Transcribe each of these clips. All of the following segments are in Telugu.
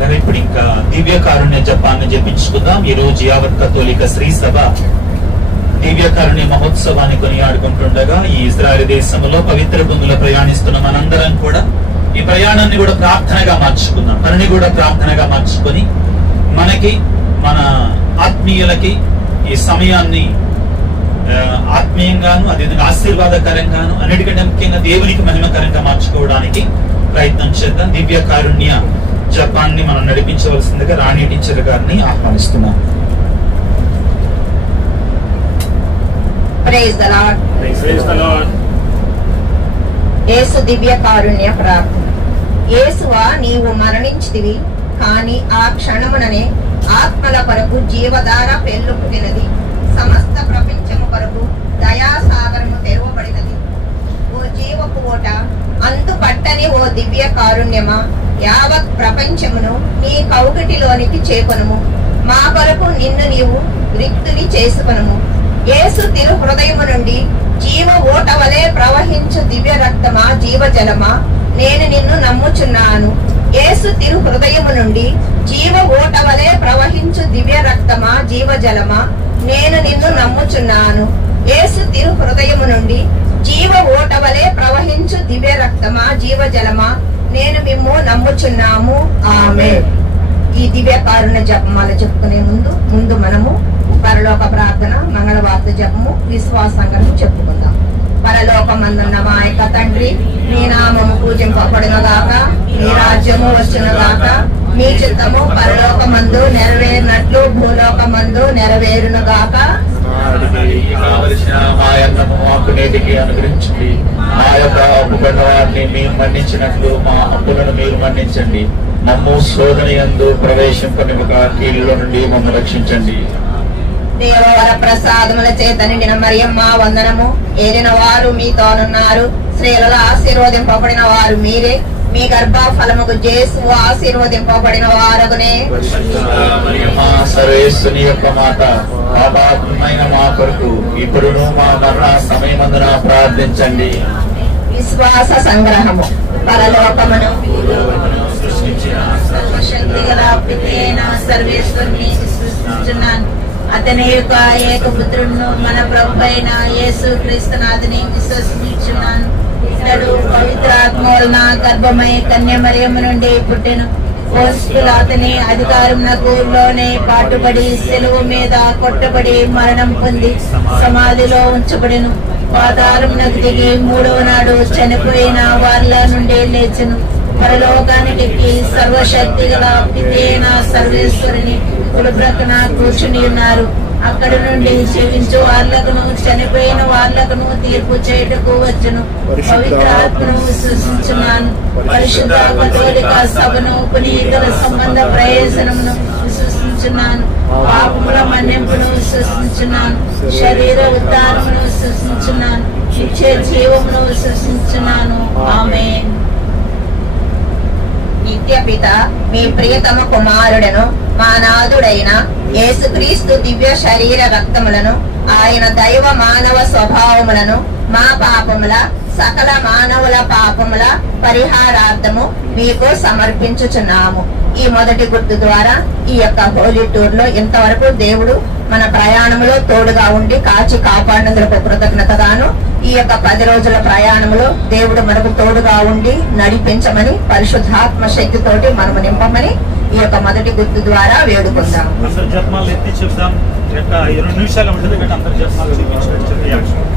పిల్లలు ఇప్పుడు ఇంకా దివ్య కారుణ్య జపాన్ని జపించుకుందాం. ఈ రోజు యావత్ కథోలిక శ్రీ సభ దివ్య కారుణ్య మహోత్సవాన్ని కొనియాడుకుంటుండగా ఈ ఇజ్రాయెల్ దేశంలో పవిత్ర భూమిలో ప్రయాణిస్తున్న మనందరం కూడా ఈ ప్రయాణాన్ని కూడా ప్రార్థనగా మార్చుకుందాం. మనని కూడా ప్రార్థనగా మార్చుకొని మనకి మన ఆత్మీయులకి ఈ సమయాన్ని ఆత్మీయంగాను అదేవిధంగా ఆశీర్వాదకరంగాను అన్నిటికంటే ముఖ్యంగా దేవునికి మహిమకరంగా మార్చుకోవడానికి ప్రయత్నం చేద్దాం. దివ్య కారుణ్య జపాన్ని మనం నడిపించవలసిందిగా రాణి టీచర్ గారిని ఆహ్వానిస్తున్నాం. Praise the Lord. Praise the Lord. Yesu దివ్య కారుణ్య ప్రార్థన. యేసువా, నీవు మరణించితివి, కాని ఆ క్షణముననే ఆత్మల కొరకు జీవధార పెళ్ళు పుట్టినది. సమస్త ప్రపంచము కొరకు దయాసాగరము తెరవబడినది. ఓ జీవపు ఓట, అంతు పట్టని ఓ దివ్య కారుణ్యమా, యావత్ ప్రపంచమును నీ కౌగిటిలోనికి చేకొనుము. మా కొరకు నిన్ను నీవు రిక్తుని చేసుకొనుము. యేసు తిరు హృదయము నుండి జీవ ఓట వలె ప్రవహించు దివ్య రక్తమా, జీవజలమా, నేను నిన్ను నమ్ముచున్నాను. యేసు తిరు హృదయము నుండి జీవ ఓట వలె ప్రవహించు దివ్య రక్తమా, జీవజలమా, నేను నిన్ను నమ్ముచున్నాను. యేసు తిరు హృదయము నుండి జీవ ఓట వలె ప్రవహించు దివ్య రక్తమా, జీవజలమా, నేను మిమ్ము నమ్ముచున్నాము. ఆమేన్. ఈ దివ్య కారుణ్య జపమాల చెప్పుకునే ముందు మనము పరలోక ప్రార్థన, మంగళవార్త జపము, విశ్వాసంగము చెప్పుకుందాం. పరలోకమందున్న మా యొక్క తండ్రి, నీ నామము పూజింపబడునుగాక, నీ రాజ్యము వచ్చునుగాక, నీ చిత్తము పరలోకమందు నెరవేరినట్లు భూలోకమందు నెరవేరునుగాక. కావలసిన మా అన్నము మాకు నేటికి అనుగ్రహించండి. మా యొక్క అప్పుకున్న వారిని మేము మన్నించినట్లు మా అప్పులను మీరు మన్నించండి. మమ్ము శోధన యందు ప్రవేశింపనివ్వక కీడులో నుండి మమ్మల్ని రక్షించండి. దేవవర ప్రసాదముల చేత నిండిన మరియమ్మ వందనము. ఏలిన వారు మీతోనున్నారు, స్త్రీలలో ఆశీర్వదింపబడిన వారు మీరే. మీ గర్భఫలముకు యేసు ఆశీర్వదింపబడిన వారగునే. సర్వేశ్వరుని యొక్క మాత, పాపాత్మైన మా కొరకు ఇప్పుడును మా మరణ సమయమందున ప్రార్థించండి. విశ్వాస సంగ్రహము. పరలోకమును సృష్టించిన సర్వశక్తి గల పితైన సర్వేశ్వరుని సృష్టించున్నాను. అతని యొక్క ఏకపుత్రుడును మన ప్రభు అయిన యేసు క్రీస్తునాథుని విశ్వసించున్నాను. ఇతడు పవిత్రాత్మూలన గర్భమై కన్య మరియమ్మ నుండి పుట్టెను. అతని అధికారమునకు లోనే పాటుపడి సెలువు మీద కొట్టబడి మరణం పొంది సమాధిలో ఉంచబడెను. పాతాళమునకు దిగి మూడవ నాడు చనిపోయిన వారిల నుండి లేచెను. పరలోకానికి సర్వశక్తి గల పితైన సర్వేశ్వరుని కుడి ప్రక్కన కూర్చుని ఉన్నారు. అక్కడి నుండి జీవించు వార్లకును చనిపోయిన వార్లకును తీర్పు చేయుటకు వచ్చును. పవిత్రాత్మను విశ్వసించున్నాను. పరిశుద్ధ కథోలిక సభను, పునీతుల సంబంధ ప్రయోజనమును విశ్వసించున్నాను. పాపముల మన్నింపును విశ్వసించున్నాను. శరీర ఉద్ధారమును విశ్వసించున్నాను. నిత్య జీవమును విశ్వసించున్నాను. ఆమేన్. నిత్యపిత, మీ ప్రియతమ కుమారుడను మా నాథుడైన యేసుక్రీస్తు దివ్య శరీర రక్తములను, ఆయన దైవ మానవ స్వభావములను మా పాపముల సకల మానవుల పాపముల పరిహారార్థము మీకు సమర్పించుచున్నాము. ఈ మొదటి గుర్తు ద్వారా ఈ యొక్క హోలీ టూర్ లో ఇంతవరకు దేవుడు మన ప్రయాణంలో తోడుగా ఉండి కాచి కాపాడినందుకు కృతజ్ఞతగాను, ఈ యొక్క 10 రోజుల ప్రయాణంలో దేవుడు మనకు తోడుగా ఉండి నడిపించమని, పరిశుద్ధాత్మ శక్తితోటి మనము నింపమని ఈ యొక్క మొదటి గుర్తు ద్వారా వేడుకుందాం. అందరు జపమాలు ఎత్తి చెప్దాం. 2 నిమిషాలు ఉంటుంది కానీ అందరు జపమాలు చూపించండి.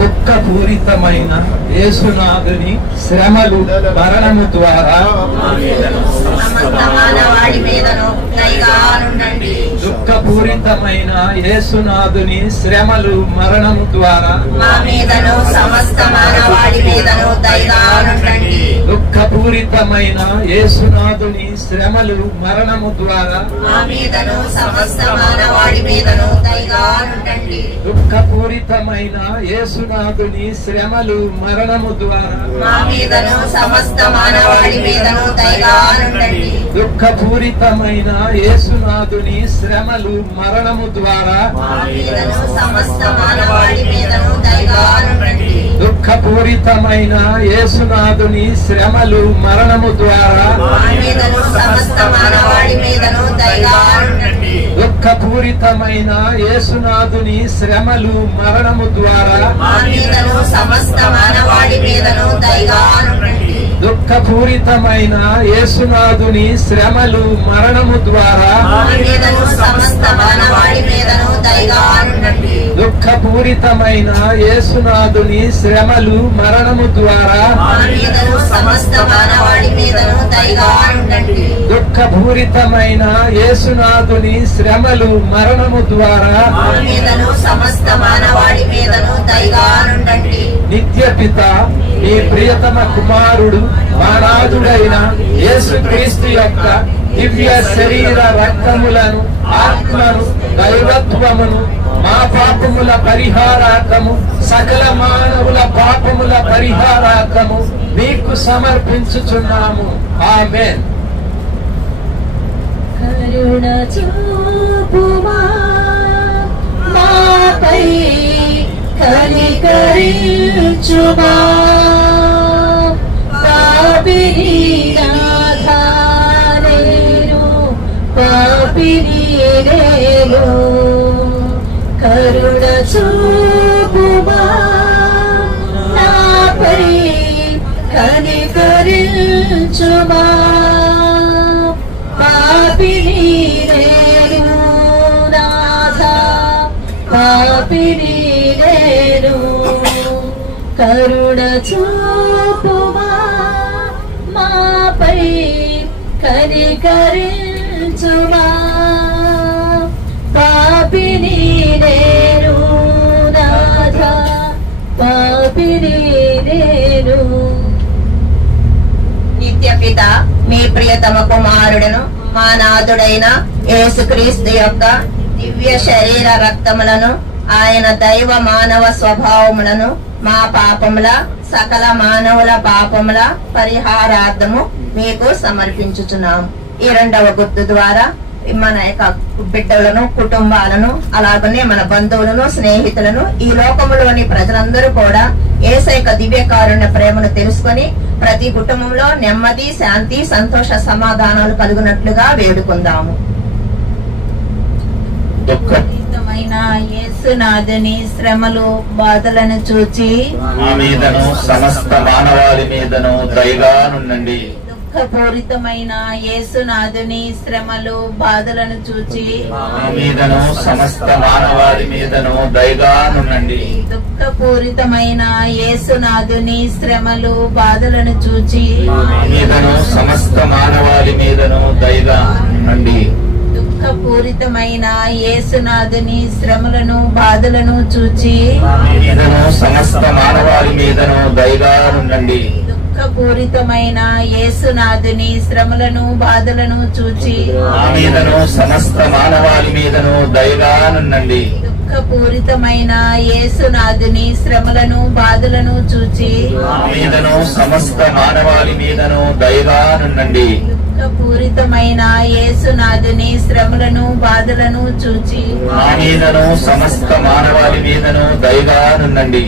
దుఃఖపూరితమైన యేసునాథుని శ్రమలు మరణము ద్వారా వాడి మీదను దయగా నుండండి. దుఃఖపూరితమైన యేసునాథుని శ్రమలు మరణము ద్వారా మా మీదను సమస్త మానవాడి మీదను దయగా నుండండి. దుఃఖపూరితమైన యేసునాథుని శ్రమలు మరణము ద్వారా మా మీదను సమస్త మానవాడి మీదను దయగా నుండండి. దుఃఖపూరితమైన యేసునాథుని శ్రమలు మరణము ద్వారా మా మీదను సమస్త మానవాడి మీదను దయగా నుండండి. దుఃఖపూరితమైన యేసునాథుని శ్రమలు మరణము ద్వారా మా మీదను సమస్త మానవాడి మీదను దయగా నుండండి. దుఃఖపూరితమైన యేసునాథుని శ్రమలు మరణము ద్వారా మా మీదను సమస్త మానవాడి దుఃఖపూరితమైన యేసునాథుని శ్రమలు మరణము ద్వారా మా మీదను సమస్త మానవాళి మీదను దయగా నుండండి. దుఃఖపూరితమైన యేసునాథుని శ్రమలు మరణము ద్వారా మా మీదను సమస్త మానవాళి మీదను దయగా నుండండి. దుఃఖపూరితమైన యేసునాథుని శ్రమలు మరణము ద్వారా మా మీదను సమస్త మానవాళి మీదను దయగా నుండండి. దుఃఖపూరితమైన యేసునాథుని శ్రమలు మరణము ద్వారా మా మీదను సమస్త మానవాళి మీదను దయగా నుండండి. నిత్య పిత మీ ప్రియతమ కుమారుడు మా నాథుడైన యేసుక్రీస్తు యొక్క దివ్య శరీర రక్తములను ఆత్మను దైవత్వమును మా పాపముల పరిహారార్థము సకల మానవుల పాపముల పరిహారార్థము మీకు సమర్పించుచున్నాము. ఆమేన్. కరుణ చూపుమా మాపై కనికరించుమా పాపిని నాథా నేను పాపిని నేను కరుణ చూపుమా నాపై కనికరించుమా పాపిని నేను నాథా పాపిని నేను కరుణ చూపుమా మాపై కనికరించుమా పాపిని నేను నాథా పాపిని నేను. నిత్య పిత మీ ప్రియతమ కుమారుడును మా నాథుడైన యేసుక్రీస్తు యొక్క దివ్య శరీర రక్తములను ఆయన దైవ మానవ స్వభావములను మా పాపముల సకల మానవుల పాపముల పరిహారార్థము మీకు సమర్పించుచున్నాము. ఈ రెండవ గుర్తు ద్వారా మన యొక్క బిడ్డలను కుటుంబాలను అలాగనే మన బంధువులను స్నేహితులను ఈ లోకములోని ప్రజలందరూ కూడా యేసయ్య దివ్య కారుణ్య ప్రేమను తెలుసుకొని ప్రతి కుటుంబంలో నెమ్మది శాంతి సంతోష సమాధానాలు కలుగునట్లుగా వేడుకుందాము. దుఃఖమైన యేసునాథుని శ్రమలు బాధలను చూచి మా మీదను సమస్త మానవాళి మీదను దయగా నుండండి. దుఃఖపూరితమైన యేసునాథుని శ్రమలు బాధలను చూచి మా మీదను సమస్త మానవాళి మీదను దయగా నుండండి. దుఃఖపూరితమైన యేసునాథుని శ్రమలు బాధలను చూచి మా మీదను సమస్త మానవాళి మీదను దయగా నుండండి. దుఃఖపూరితమైన యేసునాథుని శ్రమలను బాధలను చూచి మా మీదను సమస్త మానవాళి మీదను దయగా నుండండి. దుఃఖపూరితమైన యేసునాథుని శ్రమలను బాధలను చూచి మా మీదను సమస్త మానవాళి మీదను దయగా నుండండి. దుఃఖపూరితమైన యేసునాథుని శ్రమలను బాధలను చూచి మా మీదను సమస్త మానవాళి మీదను దయగా నుండండి. దుఃఖపూరితమైన యేసునాథుని శ్రమలను బాధలను చూచి మా మీదను సమస్త మానవాళి మీదను దయగా నుండండి.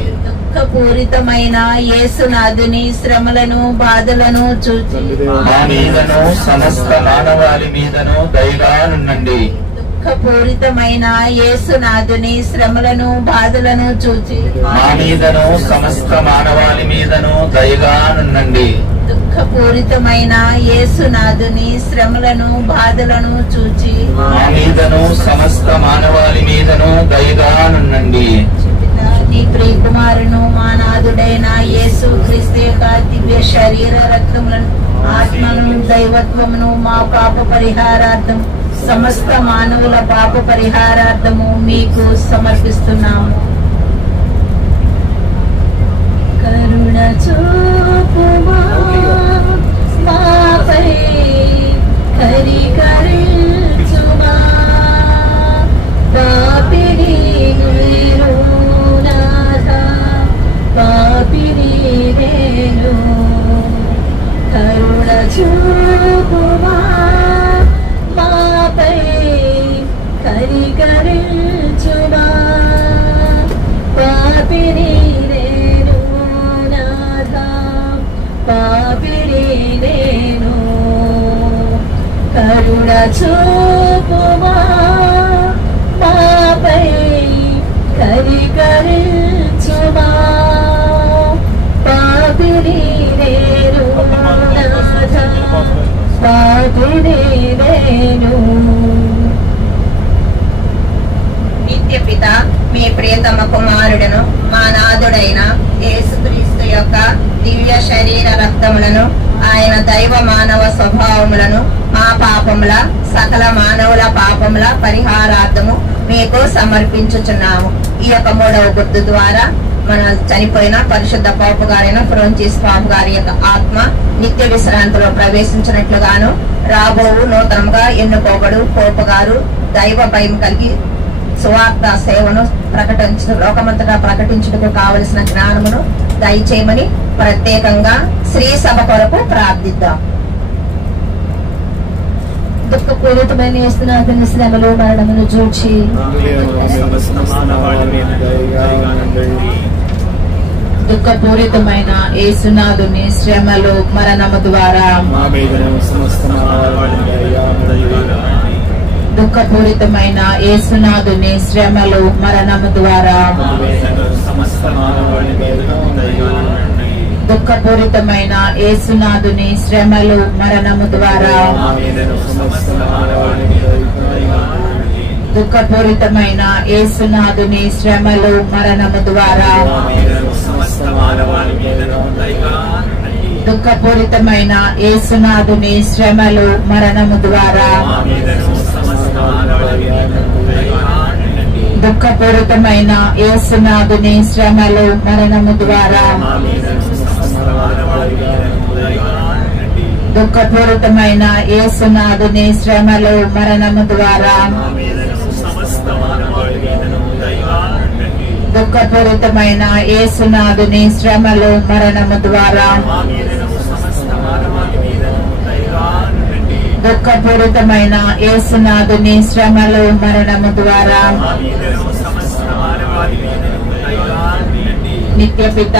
దుఃఖపూరితమైన యేసునాథుని శ్రమలను బాధలను చూచి మా మీదను సమస్త మానవాళి మీదను దయగా నుండండి. దుఃఖపూరితమైన యేసునాథుని శ్రమలను బాధలను చూచి మా మీదను సమస్త మానవాళి మీదను దయగా నుండండి. దుఃఖపూరితమైన యేసునాథుని శ్రమలను బాధలను చూచి మా మీదను సమస్త మానవాళి మీదను దయగా నుండండి. నీ ప్రియకుమారును మా నాథుడైన యేసు క్రీస్తు యొక్క దివ్య శరీర రక్తములను ఆత్మను దైవత్వమును మా పాప పరిహారార్థం సమస్త మానవుల పాప పరిహారార్థము మీకు సమర్పిస్తున్నాము. కరుణ చూపుమా మాపై కనికరించుమా పాపిని నేను నాథా పాపిని నేను కరుణ చూపుమా మాపై కనికరించుమా పాపిని నేను నాథా పాపిని నేను కరుణ చూపుమా మాపై కనికరించుమా పాపిని నేను నాథా పాపిని నేను నిత్య పిత మీ ప్రియతమ కుమారుడును మా నాథుడైన యేసుక్రీస్తు యొక్క దివ్య శరీర రక్తములను ఆయన దైవ మానవ స్వభావములను మా పాపముల సకల మానవుల పాపముల పరిహారార్థము మీకు సమర్పించుచున్నాము. ఈ యొక్క 3వ గుర్తు ద్వారా మన చనిపోయిన పరిశుద్ధ పాపు గారైన ఫ్రాన్సిస్ పాపు గారి యొక్క ఆత్మ నిత్య విశ్రాంతిలో ప్రవేశించినట్లుగాను రాబోవు నూతనంగా ఎన్నుకోబడు పోపు గారు దైవ భయం కలిగి సువార్త సేవను లోకమంతటా ప్రకటించుటకు కావలసిన జ్ఞానమును దయచేయమని ప్రత్యేకంగా శ్రీ సభ కొరకు ప్రార్థిద్దాం. దుఃఖపూరితమైన యేసునాథుని శ్రమలు మరణమును చూచి దుఃఖపూరితమైన యేసునాథుని శ్రమలు మరణము ద్వారా దుఃఖపూరితమైన యేసునాథుని శ్రమలు మరణము ద్వారా దుఃఖపూరితమైన యేసునాథుని శ్రమలు మరణము ద్వారా దుఃఖపూరితమైన యేసునాథుని శ్రమలు మరణము ద్వారా దుఃఖపూరితమైన యేసునాథుని శ్రమలు మరణము ద్వారా దుఃఖపూరితమైన యేసునాథుని శ్రమలు మరణము ద్వారా దుఃఖపూరితమైన యేసునాథుని శ్రమలు మరణము ద్వారా దుఃఖపూరితమైన యేసునాథుని శ్రమలు మరణము ద్వారా దుఃఖపూరితమైన యేసునాథుని శ్రమలు మరణము ద్వారా నిత్య పిత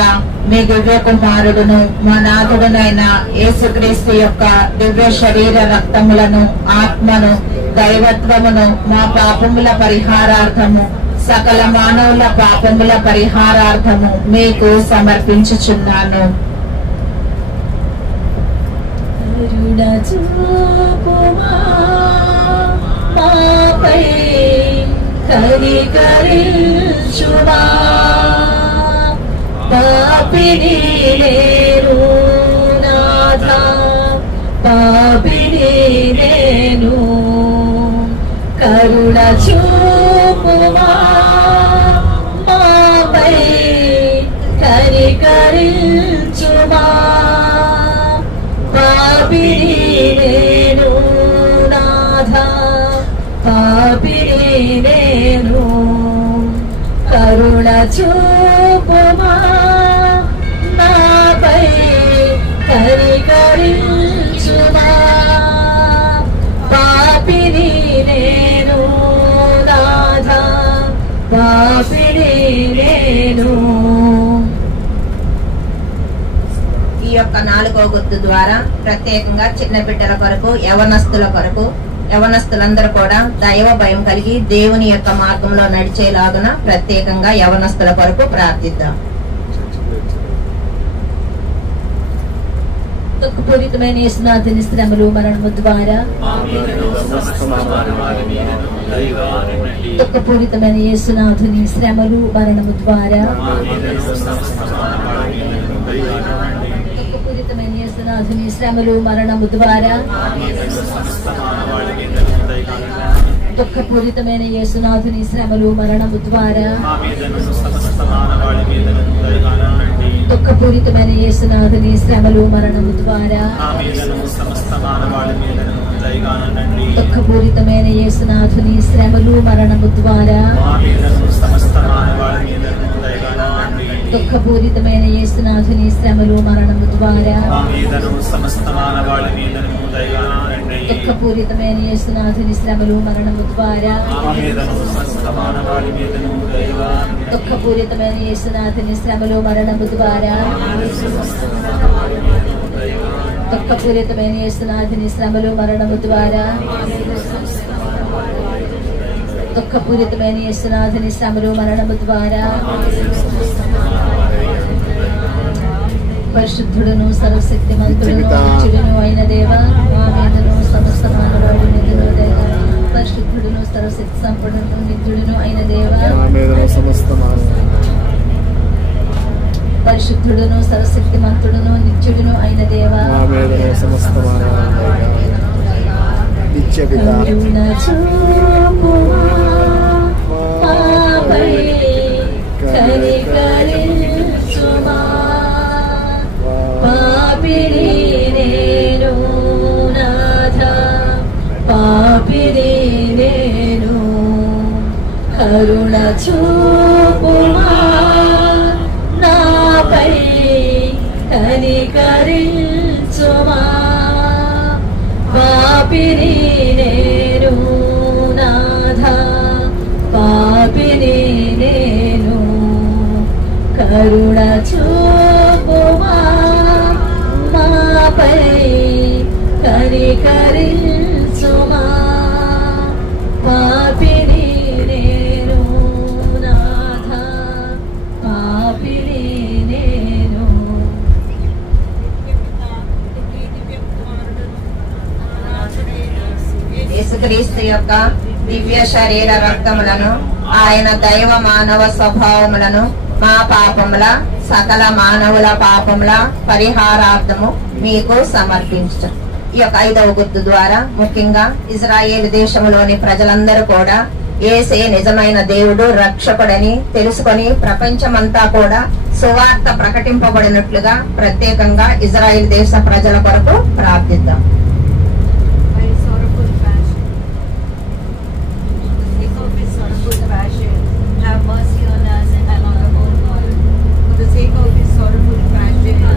మీ దివ్య కుమారుడును మా నాథుడునైన యేసుక్రీస్తు యొక్క దివ్య శరీర రక్తములను ఆత్మను దైవత్వమును మా పాపముల పరిహారార్థము సకల మానవుల పాపముల పరిహారార్థము మీకు సమర్పించుచున్నాను. మాపై కనికరించుమా పాపిని నేను నాథా పాపిని నేను కరుణ చూపుమా మాపై కనికరించుమా పాపిని నేను నాథా పాపిని నేను కరుణ చూపుమా నాపై కనికరించుమా పాపిని నేను నాథా పాపిని నేను. ఈ యొక్క 4వ గుర్తు ద్వారా ప్రత్యేకంగా చిన్న బిడ్డల కొరకు యవనస్తులందరూ కూడా దైవ భయం కలిగి దేవుని యొక్క మార్గంలో నడిచేలాగున ప్రత్యేకంగా యవనస్తుల కొరకు ప్రార్థిద్దాం. దుఃఖపూరితమైన యేసునాథుని శ్రమలు మరణము ద్వారా దుఃఖపూరితమైన యేసునాథుని శ్రమలు మరణము ద్వారా దుఃఖపూరితమైన యేసునాథుని శ్రమలు మరణము ద్వారా దుఃఖపూరితమైన యేసునాథుని శ్రమలు మరణము ద్వారా దుఃఖపూరితమైన యేసునాథుని శ్రమలు మరణము ద్వారా దుఃఖపూరితమైన యేసునాథుని శ్రమలు మరణము ద్వారా దుఃఖపూరితమైన యేసునాథుని శ్రమలు మరణము ద్వారా దుఃఖపూరితమైన యేసునాథుని శ్రమలు మరణము ద్వారా దుఃఖపూరితమైన యేసునాథుని శ్రమలు మరణము ద్వారా దుఃఖపూరితమైన యేసునాథుని శ్రమలు మరణము ద్వారా దుఃఖపూరితమైన యేసునాథుని శ్రమలు మరణము ద్వారా పరిశుద్ధుడును సర్వశక్తిమంతుడును నిత్యుడును అయిన దేవా మా మీదను సమస్త మానవాళి మీదను దయ పరిశుద్ధుడును సర్వశక్తి సంపన్నుడును నిత్యుడును అయిన దేవా పరిశుద్ధుడును సర్వశక్తిమంతుడును నిత్యుడును అయిన దేవా కరుణ చూపుమా మాపై కనికరించుమా పాపిని నేను నాథా పాపిని నేను కరుణ చూపుమా నాపై కనికరించుమా పాపిని నేను నాథా పాపిని నేను కరుణ చూపుమా మాపై కనికరించుమా పాపిని నేను నాథా పాపిని నేను యేసుక్రీస్తు యొక్క దివ్య శరీర రక్తములను ఆయన దైవ మానవ స్వభావములను మా పాపముల సకల మానవుల పాపముల పరిహారార్థము మీకు సమర్పించు. ఈ యొక్క 5వ గుర్తు ద్వారా ముఖ్యంగా ఇజ్రాయేల్ దేశంలోని ప్రజలందరూ కూడా యేసే నిజమైన దేవుడు రక్షకుడని తెలుసుకొని ప్రపంచమంతా కూడా సువార్త ప్రకటింపబడినట్లుగా ప్రత్యేకంగా ఇజ్రాయేల్ దేశ ప్రజల కొరకు ప్రార్థిద్దాం.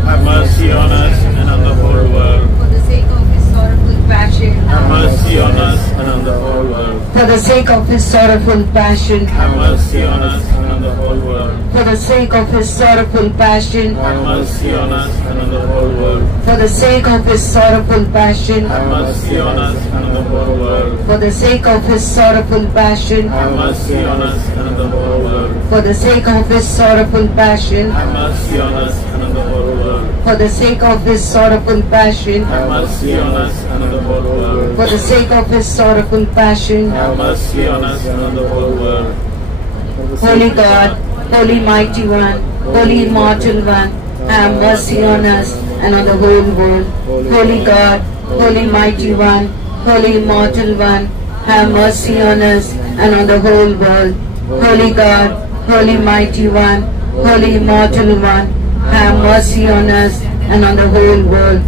Have mercy on us and on the whole world. For the sake of his sorrowful passion. Have mercy on us and on the whole world. For the sake of his sorrowful passion. Have mercy on us and on the whole world. For the sake of his sorrowful passion. Have mercy on us and on the whole world. For the sake of his sorrowful passion. Have mercy on us and on the whole world. For the sake of his sorrowful passion. Have mercy on us and on the whole world. For the sake of his sorrowful passion. Have mercy on us and on the whole world. For the sake of his sorrowful passion. Have mercy on us and on the whole world. For the sake of his sorrowful passion. Have mercy on us and on the whole world. Holy God, Holy Mighty One, Holy Immortal One, have mercy on us and on the whole world. Holy God, Holy Mighty One, Holy Immortal One, have mercy on us and on the whole world. Holy God, Holy Mighty One, Holy Immortal One, have mercy on us and on the whole world.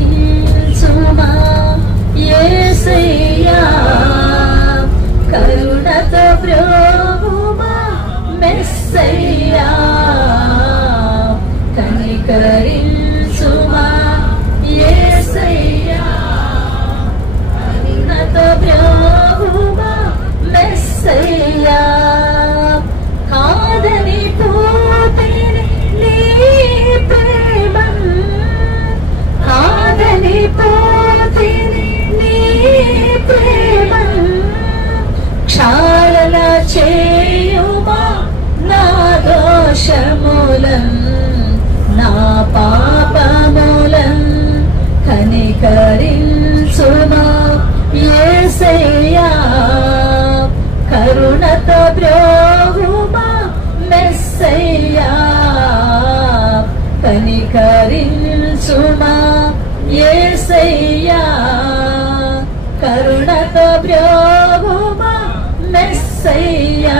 కనికరించుమా యేసయ్యా కరుణతో ప్రోమా మెస్సయ్యా కనికరించుమా యేసయ్యా కరుణతో ప్రోమా మెస్సయ్యా కాదని పోతేనే నీ ప్రేమం కాదని పోతేనే నీ ప్రేమం క్షాళన చేయుమా నా దోషమూలం నా పాపమూలం కనికరించుమా యేసయ్యా కరుణతో బ్రోహుమా మెస్సయ్యా కనికరించుమా యేసయ్యా కరుణతో బ్రోహుమా మెస్సయ్యా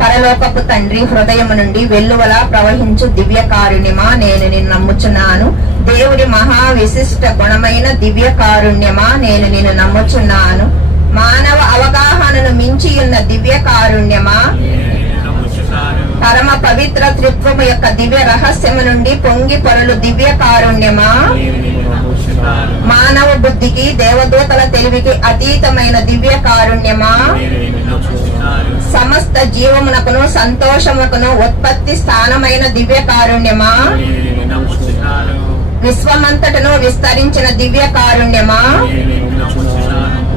పరలోకపు తండ్రి హృదయము నుండి వెల్లువలా ప్రవహించు దివ్య కారుణ్యమా నేను నిన్ను నమ్ముచున్నాను. దేవుడి మహా విశిష్ట గుణమైన దివ్య కారుణ్యమా నేను నిన్ను నమ్ముచున్నాను. మానవ అవగాహనను మించి ఉన్న దివ్య కారుణ్యమా పరమ పవిత్ర త్రిత్వము యొక్క దివ్య రహస్యము నుండి పొంగి పొరలు దివ్య కారుణ్యమా మానవ బుద్ధికి దేవదూతల తెలివికి అతీతమైన దివ్య కారుణ్యమా సమస్త సమస్త జీవమునకును సంతోషమునకును ఉత్పత్తి స్థానమైన దివ్య కారుణ్యమా, విశ్వమంతటను విస్తరించిన దివ్య కారుణ్యమా,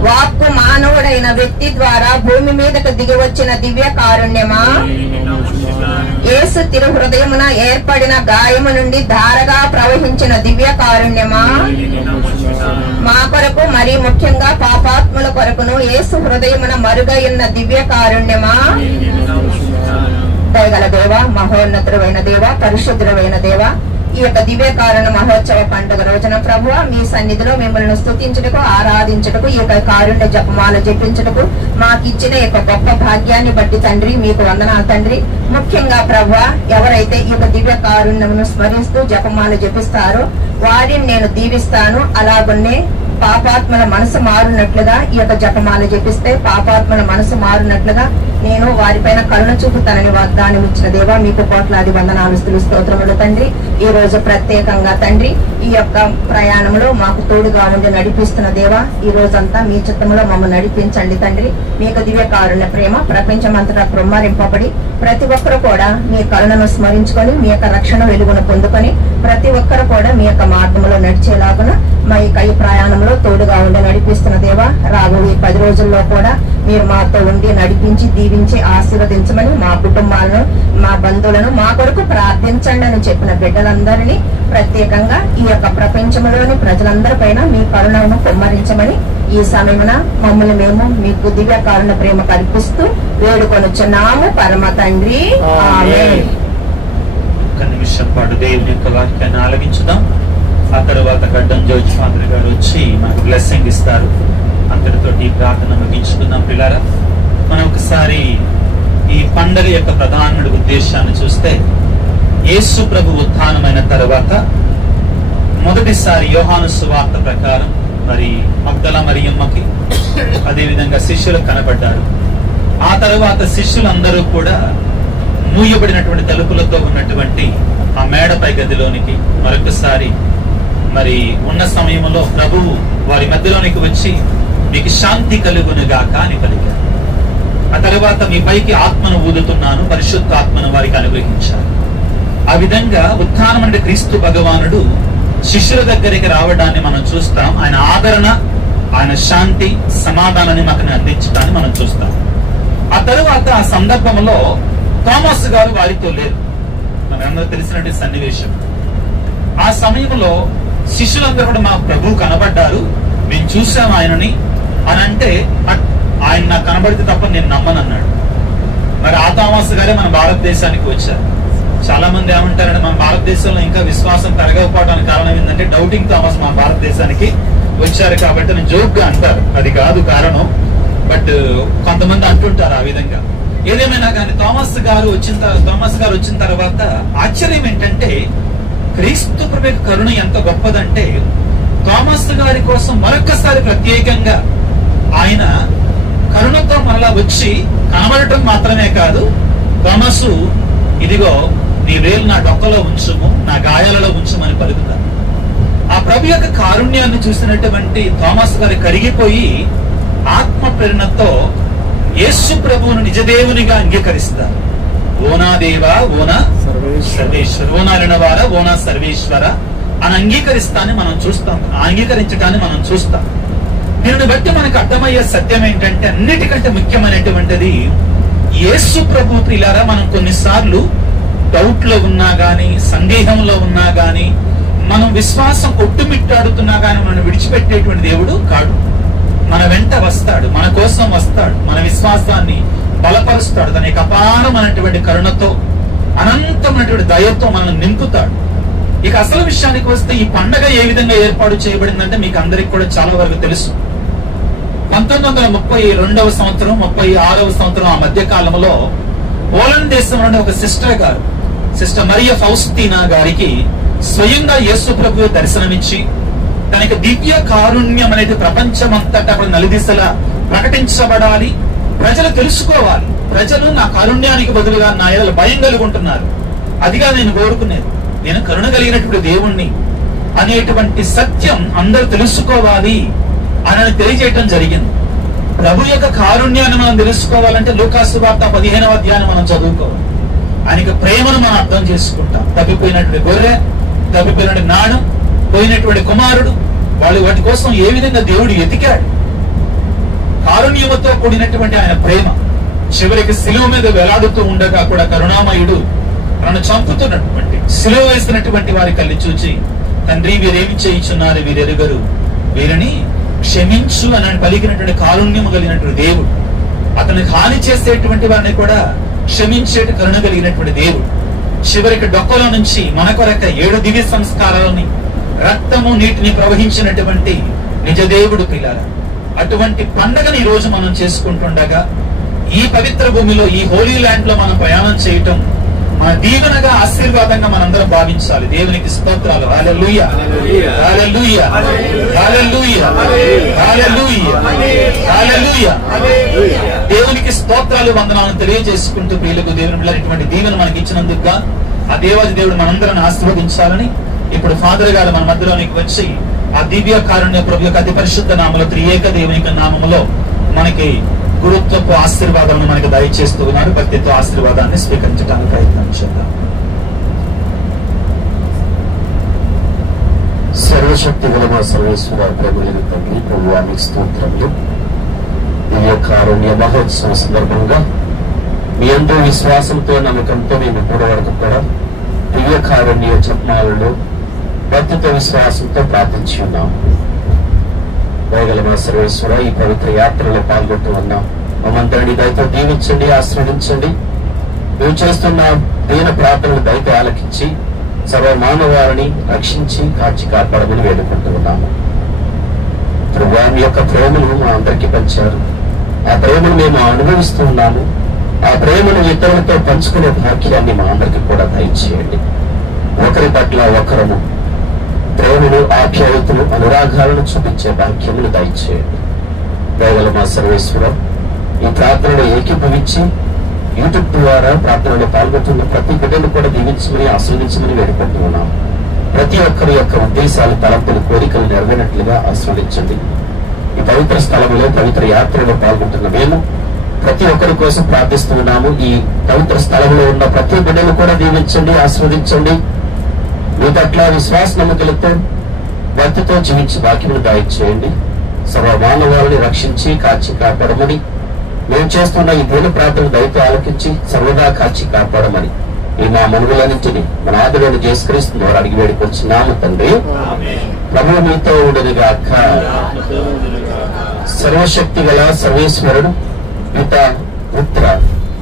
వాక్కు మానవుడైన వ్యక్తి ద్వారా భూమి మీదకు దిగి వచ్చిన దివ్య కారుణ్యమా, యేసు తిరుహృదయమున ఏర్పడిన గాయము నుండి ధారగా ప్రవహించిన దివ్య కారుణ్యమా, మా కొరకు మరి ముఖ్యంగా పాపాత్ముల కొరకును యేసు హృదయమున మరుగైన దివ్య కారుణ్యమా, దయగల దేవ, మహోన్నతుడైన దేవ, పరిశుద్ధుడైన దేవ, ఈ యొక్క దివ్య కారుణ్య మహోత్సవ పండుగ రోజున ప్రభువ మీ సన్నిధిలో మిమ్మల్ని స్తుతించుటకు, ఆరాధించుటకు, ఈ యొక్క కారుణ్య జపమాల జపించుటకు మాకిచ్చిన ఈ యొక్క గొప్ప భాగ్యాన్ని బట్టి తండ్రి మీకు వందనాలు తండ్రి. ముఖ్యంగా ప్రభువ ఎవరైతే ఈ యొక్క దివ్య కారుణ్యమును స్మరిస్తూ జపమాల జపిస్తారో వారిని నేను దీవిస్తాను. అలాగనే పాపాత్మల మనసు మారునట్లుగా ఈ యొక్క జపమాల జపిస్తే పాపాత్మల మనసు మారునట్లుగా నేను వారిపైన కరుణ చూపుతానని వాగ్దానం ఇచ్చిన దేవా మీకు కోట్లాది వందనాలు స్తోత్రములు తండ్రి. ఈ రోజు ప్రత్యేకంగా తండ్రి ఈ యొక్క ప్రయాణంలో మాకు తోడుగా ఉండి నడిపిస్తున్న దేవా, ఈ రోజంతా మీ చిత్తములో మమ్మల్ని నడిపించండి తండ్రి. మీ యొక్క దివ్య కారుణ్య ప్రేమ ప్రపంచమంతటా కృమ్మరింపబడి ప్రతి ఒక్కరు కూడా మీ కరుణను స్మరించుకొని మీ యొక్క రక్షణ వెలుగును పొందుకొని ప్రతి ఒక్కరు కూడా మీ యొక్క మార్గంలో నడిచేలాగున మా యొక్క ఈ ప్రయాణంలో తోడుగా ఉండి నడిపిస్తున్న దేవా, రాబోయే 10 రోజుల్లో కూడా మీరు మాతో ఉండి నడిపించి దీవించి ఆశీర్వదించమని మా కుటుంబాలను, మా బంధువులను మా కొరకు ప్రార్థించండి అని చెప్పిన బిడ్డలందరినీ ప్రత్యేకంగా ఈ యొక్క ప్రపంచంలోని ప్రజలందరిపైన మీ కరుణను కుమ్మరించమని ఈ సమయమున మమ్మల్ని మేము మీకు దివ్య కారుణ్య ప్రేమ కల్పిస్తూ వేడుకొనుచున్నాము పరమ తండ్రి. ఆమేన్. ఒక్క నిమిషం పాటు దేవుని యొక్క వాక్యాన్ని ఆలగించుదాం. ఆ తర్వాత గడ్డం జోజ్ ఫాదర్ గారు వచ్చి మనకు బ్లెస్సింగ్ ఇస్తారు. అందరితోటి ప్రార్థన ముగించుకుందాం. పిల్లారా, మనం ఒకసారి ఈ పండగ యొక్క ప్రధాన ఉద్దేశాన్ని చూస్తే, యేసు ప్రభు ఉత్థానమైన తర్వాత మొదటిసారి యోహాను సువార్త ప్రకారం మరి మగ్దల మరియమ్మకి అదేవిధంగా శిష్యులు కనబడ్డారు. ఆ తర్వాత శిష్యులందరూ కూడా మూయబడినటువంటి తలుపులతో ఉన్నటువంటి ఆ మేడపై గదిలోనికి మరొకసారి మరి ఉన్న సమయంలో ప్రభువు వారి మధ్యలోనికి వచ్చి మీకు శాంతి కలుగునుగాక అని పలికారు. ఆ తర్వాత మీ పైకి ఆత్మను ఊదుతున్నాను, పరిశుద్ధ ఆత్మను వారికి అనుగ్రహించారు. ఆ విధంగా ఉత్థానం అంటే క్రీస్తు భగవానుడు శిష్యుల దగ్గరికి రావడాన్ని మనం చూస్తాం. ఆయన ఆదరణ, ఆయన శాంతి, సమాధానాన్ని మాకు అందించడాన్ని మనం చూస్తాం. ఆ తరువాత ఆ సందర్భంలో థామస్ గారు వారితో లేరు. మనందరూ తెలిసినటువంటి సన్నివేశం. ఆ సమయంలో శిష్యులందరూ కూడా మా ప్రభు కనబడ్డారు, మేము చూసాం ఆయనని అని అంటే, ఆయన నాకు కనబడితే తప్ప నేను నమ్మనన్నాడు. మరి ఆ థామస్ గారే మన భారతదేశానికి వచ్చారు. చాలా మంది ఏమంటారంటే మన భారతదేశంలో ఇంకా విశ్వాసం పెరగకపోవడానికి కారణం ఏంటంటే డౌటింగ్ థామస్ మన భారతదేశానికి వచ్చారు కాబట్టి అని జోక్ గా అంటారు. అది కాదు కారణం, బట్ కొంతమంది అంటుంటారు ఆ విధంగా. ఏదేమైనా కానీ థామస్ గారు వచ్చిన తర్వాత ఆశ్చర్యం ఏంటంటే, క్రీస్తు ప్రభు కరుణ ఎంత గొప్పదంటే, థామస్ గారి కోసం మరొక్కసారి ప్రత్యేకంగా ఆయన కరుణతో మరలా వచ్చి కనబడటం మాత్రమే కాదు, థామసు ఇదిగో నీ వేలు నా డొక్కలో ఉంచుము, నా గాయాలలో ఉంచుమని పలుకుతారు. ఆ ప్రభు యొక్క కారుణ్యాన్ని చూసినటువంటి థామస్ గారు కరిగిపోయి ఆత్మ ప్రేరణతో యేసు ప్రభువును నిజదేవునిగా అంగీకరిస్తారు. ఓనా దేవా, ఓనా సర్వేశ్వర, ఓనాలిన వార, ఓనా సర్వేశ్వర అని అంగీకరించటాన్ని మనం చూస్తాం. దీనిని బట్టి మనకు అర్థమయ్యే సత్యం ఏంటంటే, అన్నిటికంటే ముఖ్యమైనటువంటిది యేసు ప్రభు ప్రియులారా, మనం కొన్నిసార్లు డౌట్ లో ఉన్నా గాని, సందేహంలో ఉన్నా గాని, మనం విశ్వాసం కొట్టుమిట్టాడుతున్నా గాని మనం విడిచిపెట్టేటువంటి దేవుడు కాడు. మన వెంట వస్తాడు, మన కోసం వస్తాడు, మన విశ్వాసాన్ని బలపరుస్తాడు. తన యొక్క అపారమైనటువంటి కరుణతో, అనంతమైనటువంటి దయతో మనల్ని నింపుతాడు. ఇక అసలు విషయానికి వస్తే, ఈ పండగ ఏ విధంగా ఏర్పాటు చేయబడిందంటే మీకు అందరికి కూడా చాలా వరకు తెలుసు. 1932వ సంవత్సరం 36వ సంవత్సరం ఆ మధ్య కాలంలో పోలాండ్ దేశంలోని ఒక సిస్టర్ మరియా ఫౌస్టీనా గారికి స్వయంగా యేసు ప్రభు దర్శనమిచ్చి తనకి దివ్య కారుణ్యం అనేది ప్రపంచమంతటా నలుదిశలా ప్రకటించబడాలి, ప్రజలు తెలుసుకోవాలి, ప్రజలు నా కారుణ్యానికి బదులుగా నా ఎడల భయం కలిగి ఉంటున్నారు, అదిగా నేను కోరుకునేది, నేను కరుణ కలిగినటువంటి దేవుణ్ణి అనేటువంటి సత్యం అందరూ తెలుసుకోవాలి అని తెలియజేయటం జరిగింది. ప్రభు యొక్క కారుణ్యాన్ని మనం తెలుసుకోవాలంటే లూకాసు వార్త 15వ అధ్యాయాన్ని మనం చదువుకోవాలి. ఆయనకి ప్రేమను మనం అర్థం చేసుకుంటాం. తప్పిపోయినటువంటి గొర్రె, తప్పిపోయినటువంటి నాణం, పోయినటువంటి కుమారుడు, వాళ్ళు వాటి కోసం ఏ విధంగా దేవుడు ఎతికాడు. కారుణ్యముతో కూడినటువంటి ఆయన ప్రేమ చివరికి శిలువ మీద వేలాడుతూ ఉండగా కూడా కరుణామయుడు తనను చంపుతున్నటువంటి శిలువ వేసినటువంటి వారి కళ్ళి చూచి, తండ్రి వీరేమి చేయించున్నారు, వీరెరుగరు, వీరిని క్షమించు అని పలికినటువంటి కారుణ్యము కలిగినటువంటి దేవుడు, అతనికి హాని చేసేటువంటి వారిని కూడా క్షమించేటి కరుణ కలిగినటువంటి దేవుడు, చివరికి డొక్కలో నుంచి మన కొరక 7 దివ్య సంస్కారాలని రక్తము నీటిని ప్రవహించినటువంటి నిజ దేవుడు పిల్లల. అటువంటి పండగని ఈ రోజు మనం చేసుకుంటుండగా ఈ పవిత్ర భూమిలో, ఈ హోలీ ల్యాండ్ లో మనం ప్రయాణం చేయటం మన దీవెనగా, ఆశీర్వాదంగా మనందరం భావించాలి. దేవునికి స్తోత్రాలు. హల్లెలూయా, హల్లెలూయా, హల్లెలూయా, హల్లెలూయా, హల్లెలూయా. దేవునికి స్తోత్రాలు, వందనాలను తెలియజేసుకుంటూ ప్రియులకు దేవుని బిడ్డలారా, ఇటువంటి దీవెన మనకి ఇచ్చినందుకు ఆ దేవాది దేవుడు మనందరం ఆశీర్వదించాలని ఇప్పుడు ఫాదర్ గారు మన మధ్యలోనికి వచ్చి ఆ దివ్య కారుణ్య ప్రభు యొక్క అతి పరిశుద్ధ నామములో, త్రియేక దేవుని యొక్క నామములో మనకి గురుత్వపు ఆశీర్వాదాలను మనకి దయచేస్తూ ఉన్నారు. భక్తితో ఆశీర్వాదాన్ని స్వీకరించడానికి ప్రయత్నం చేద్దాం. సర్వశక్తి గల మా సర్వేశ్వర ప్రభువుల తండ్రి, ప్రభువానికి స్తోత్రములు. దివ్య కారుణ్య మహోత్సవం సందర్భంగా మీ అందరూ విశ్వాసంతో, నమ్మకంతో మేము ఇప్పటి వరకు కూడా దివ్య కారుణ్య జపమాలలో భక్తితో, విశ్వాసంతో ప్రార్థించి ఉన్నాం. దయగల మా సర్వేశ్వర, ఈ పవిత్ర యాత్రలో పాల్గొంటూ ఉన్నాం. మమ్మందరినీ దయతో దీవించండి, ఆశ్రయించండి. మేము చేస్తున్న దీన ప్రార్థనలు దయతో ఆలకించి సర్వ మానవాళిని రక్షించి కాచి కాపాడమని వేడుకుంటూ ఉన్నాము. ప్రభువా, మీ యొక్క ప్రేమను మా అందరికీ పంచారు. ఆ ప్రేమను మేము అనుభవిస్తూ ఉన్నాము. ఆ ప్రేమను ఇతరులతో పంచుకునే భాగ్యాన్ని మా అందరికీ కూడా దయచేయండి. ఒకరి పట్ల ఒకరము ప్రేమను, ఆప్యాయతలు, అనురాగాలను చూపించే భాగ్యములు దయచేయండి. దయగల మా సర్వేశ్వరం, ఈ ప్రార్థనలో ఏకీభవించి యూట్యూబ్ ద్వారా ప్రార్థనలో పాల్గొంటున్న ప్రతి బిడ్డను కూడా దీవించమని, ఆస్వాదించమని వేడుకుంటూ ఉన్నాం. ప్రతి ఒక్కరి యొక్క ఉద్దేశాలు, తలంపులు, కోరికలు నెరవేరినట్లుగా ఆస్వాదించండి. ఈ పవిత్ర స్థలంలో, పవిత్ర యాత్రలో పాల్గొంటున్న మేము ప్రతి ఒక్కరి కోసం ప్రార్థిస్తూ ఉన్నాము. ఈ పవిత్ర స్థలంలో ఉన్న ప్రతి బిడ్డను కూడా దీవించండి, ఆస్వాదించండి. మీ పట్ల విశ్వాస నమ్మకాలతో, భక్తితో జీవించి భాగ్యములు దయచేయండి. సర్వ మానవాళిని రక్షించి కాచి కాపాడమని, మేము చేస్తున్న ఈ దీన ప్రార్థన దయతో ఆలకించి సర్వదా కాచి కాపాడమని ఈ మా మనుగులన్నింటినీ మన ఆదిలోని యేసుక్రీస్తు ద్వారా అడిగి వేడుకొచ్చున్నాము తండ్రి. ప్రభువు మీతో ఉండనుగాక. సర్వశక్తి గల సర్వేశ్వరుడు, పితా, పుత్ర,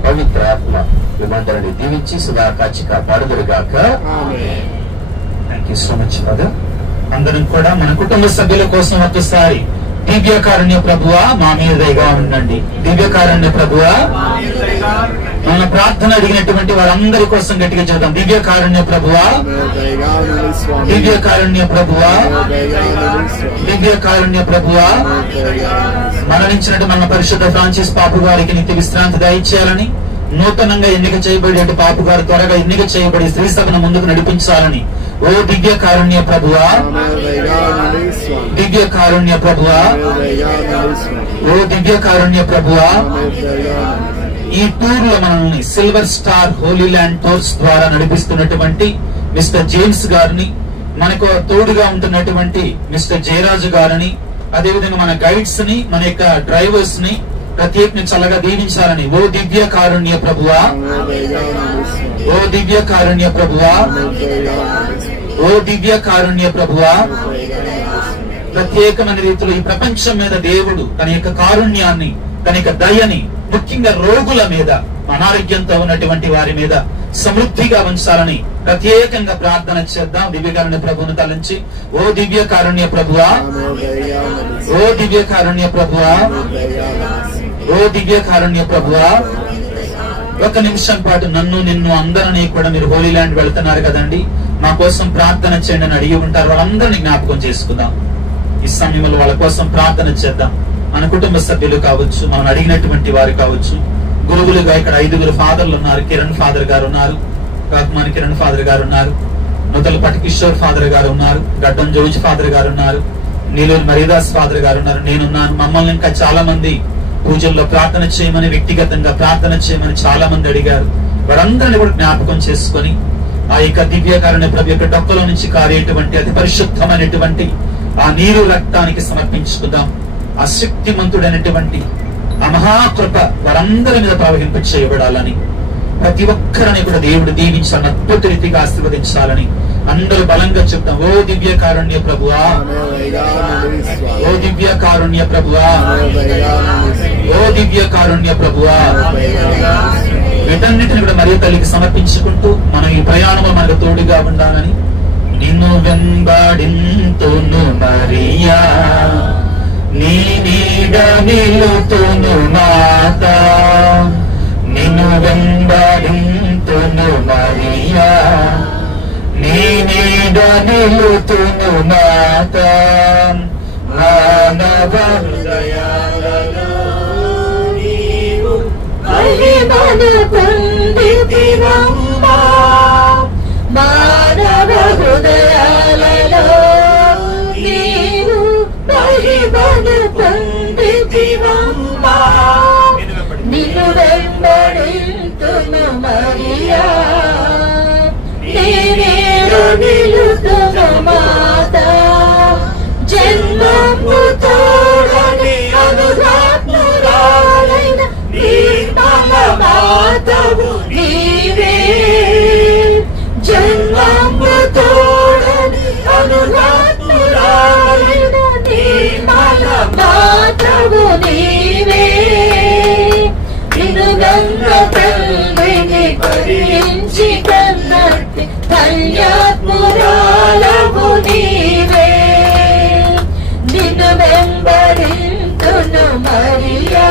పవిత్ర ఆత్మ మిమ్మందరిని దీవించి సదా కాచి కాపాడుదురుగాక. Thank you so much father. అందరం కూడా మన కుటుంబ సభ్యుల కోసం ఒక్కసారి దివ్య కారుణ్య ప్రభువా మా మీద దయగా ఉండండి. దివ్య కారుణ్య ప్రభువా, మన ప్రార్థన అడిగినటువంటి వారందరి కోసం గట్టిగా చూద్దాం. దివ్య కారుణ్య ప్రభువా, దివ్య కారుణ్య ప్రభువా, దివ్య కారుణ్య ప్రభువా, మరణించినట్టు మన పరిశుద్ధ ఫ్రాన్సిస్ పాపు గారికి నిత్య విశ్రాంతి దయచేయాలని, నూతనంగా ఎన్నిక చేయబడి పాపు గారు త్వరగా ఎన్నిక చేయబడి శ్రీ సభను ముందుకు నడిపించాలని ఓ దివ్య కారుణ్య ప్రభువా, దివ్య కారుణ్య ప్రభువా, ఓ దివ్య కారుణ్య ప్రభువా, ఈ టూర్ లో మనల్ని silver star Holi land tours ద్వారా నడిపిస్తున్నటువంటి మిస్టర్ జేమ్స్ గారిని, మనకు తోడుగా ఉంటున్నటువంటి మిస్టర్ జయరాజు గారిని, అదేవిధంగా మన గైడ్స్ ని, మన యొక్క డ్రైవర్స్ ని ప్రత్యేకంగా చల్లగా దీవించాలని ఓ దివ్య కారుణ్య ప్రభువా, ఓ దివ్య కారుణ్య ప్రభువా, ఓ దివ్య కారుణ్య ప్రభువా, ప్రత్యేకమైన రీతిలో ఈ ప్రపంచం మీద దేవుడు తన యొక్క కారుణ్యాన్ని, తన యొక్క దయని ముఖ్యంగా రోగుల మీద, అనారోగ్యంతో ఉన్నటువంటి వారి మీద సమృద్ధిగా ఉంచాలని ప్రత్యేకంగా ప్రార్థన చేద్దాం. దివ్య కారుణ్య ప్రభువును తలంచి ఓ దివ్య కారుణ్య ప్రభువా, ఓ దివ్య కారుణ్య ప్రభువా, ఓ దివ్య కారుణ్య ప్రభువా, ఒక నిమిషం పాటు నన్ను, నిన్ను, అందరినీ కూడా మీరు హోలీ ల్యాండ్ వెళ్తున్నారు కదండి, మా కోసం ప్రార్థన చేయండి అని అడిగి ఉంటారు. వాళ్ళందరినీ జ్ఞాపకం చేసుకుందాం. ఈ సమయంలో వాళ్ళ కోసం ప్రార్థన చేద్దాం. మన కుటుంబ సభ్యులు కావచ్చు, మనం అడిగినటువంటి వారు కావచ్చు, గురువులుగా ఇక్కడ 5 ఫాదర్లు ఉన్నారు. కిరణ్ ఫాదర్ గారు ఉన్నారు, కాకుమాని కిరణ్ ఫాదర్ గారు ఉన్నారు, నూతలపాటి కిషోర్ ఫాదర్ గారు ఉన్నారు, గడ్డం జోజ్ ఫాదర్ గారు ఉన్నారు, నీలూరు మరీదాస్ ఫాదర్ గారు ఉన్నారు, నేనున్నాను. మమ్మల్ని ఇంకా చాలా మంది పూజల్లో ప్రార్థన చేయమని, వ్యక్తిగతంగా ప్రార్థన చేయమని చాలా మంది అడిగారు. వారందరినీ కూడా జ్ఞాపకం చేసుకొని ఆ యొక్క దివ్యకారుణ్య ప్రభు యొక్క డొక్కలో నుంచి కారేటువంటి అతి పరిశుద్ధమైనటువంటి ఆ నీరు రక్తానికి సమర్పించుకుందాం. ఆ శక్తిమంతుడైనటువంటి ఆ మహాకృప వారందరి మీద ప్రవహింప చేయబడాలని, ప్రతి ఒక్కరిని కూడా దేవుడు దీవించాలని, అద్భుత రీతిగా ఆశీర్వదించాలని అందరూ బలంగా చెప్తాం. ఓ దివ్య కారుణ్య ప్రభువా, ఓ దివ్య కారుణ్య ప్రభువా, ఓ దివ్య కారుణ్య ప్రభువా. వీటన్నిటిని కూడా మరియ తల్లికి సమర్పించుకుంటూ మనం ఈ ప్రయాణంలో మనకు తోడుగా ఉండాలని, నిన్ను వెంబడింతును మరియా, నీ నీడ నిలుతును మాత, నిన్ను వెంబడింతును మరియా, నీ నీడ నిలుతును మాత. మానవ హృదయాలలో నీవు మహిమను పొందితివమ్మా, మానవ హృదయాలలో నీవు మహిమను పొందితివమ్మా, నిన్ను వెంబడింతును మరియా, నీ నీడ నిలుతును మాత. జన్మము తోడని అనురాత్మురాలైన నిర్మల మాతవు నీవే, జన్మము తోడని అనురాత్మురాలైన నిర్మల మాతవు నీవే. నిన్ను గంగ తల్లిని భరించి కన్నట్టి ధన్యాత్మురాలవు నీవే, నిన్ను వెంబడింతును మరియా,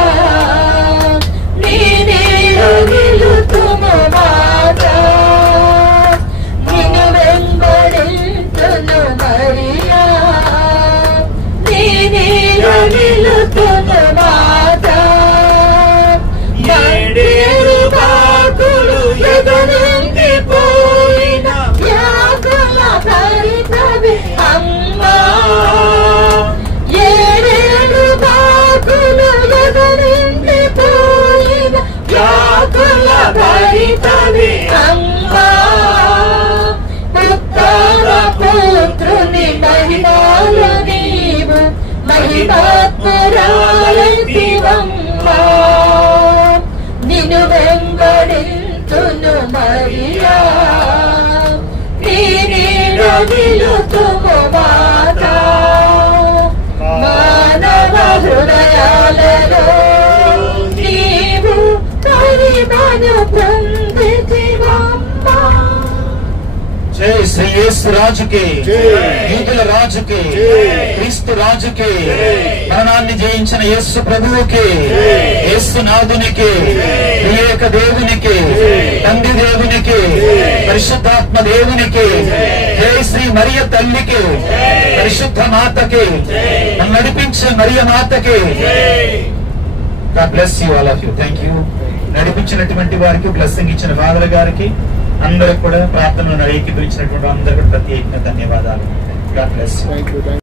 నీ నీడ నిలుతును మాత, నిన్ను వెంబడింతును మరియా, నీ నీడ నిలుతును మాత. ఏడేడు బాకులు ఎదురుండి పోయిన వ్యాకుల భరితవి అమ్మా, ఏడేడు బాకులు ఎదురుండి పోయిన వ్యాకుల భరితవి అమ్మా, ఉత్తర పుత్రుని మహిమలు నీవు మహిమాత్మురాలైతివమ్మా, నిన్ను వెంబడింతును మరియా, నీ నీడ నిలుతుము మాత. మానవ హృదయాలలో నీవు మహిమను పొందితివమ్మా. జై శ్రీ యేసు రాజుకే, యూదుల రాజుకే, క్రీస్తు రాజుకే, మరణాన్ని జయించిన యేసు ప్రభువుకే, యేసు నాథునికి, ఏక దేవునికి, తండ్రి దేవునికి, పరిశుద్ధాత్మ దేవునికి, జై శ్రీ మరియ తల్లికి, పరిశుద్ధ మాతకి, నడిపించే మరియ మాతకి. God bless you all of you. Thank you. నడిపించినటువంటి వారికి, బ్లెస్సింగ్ ఇచ్చిన ఫాదర్ గారికి, అందరికి కూడా ప్రార్థనలో ఏకీభవించినటువంటి అందరికీ ప్రత్యేకంగా ధన్యవాదాలు. God bless you.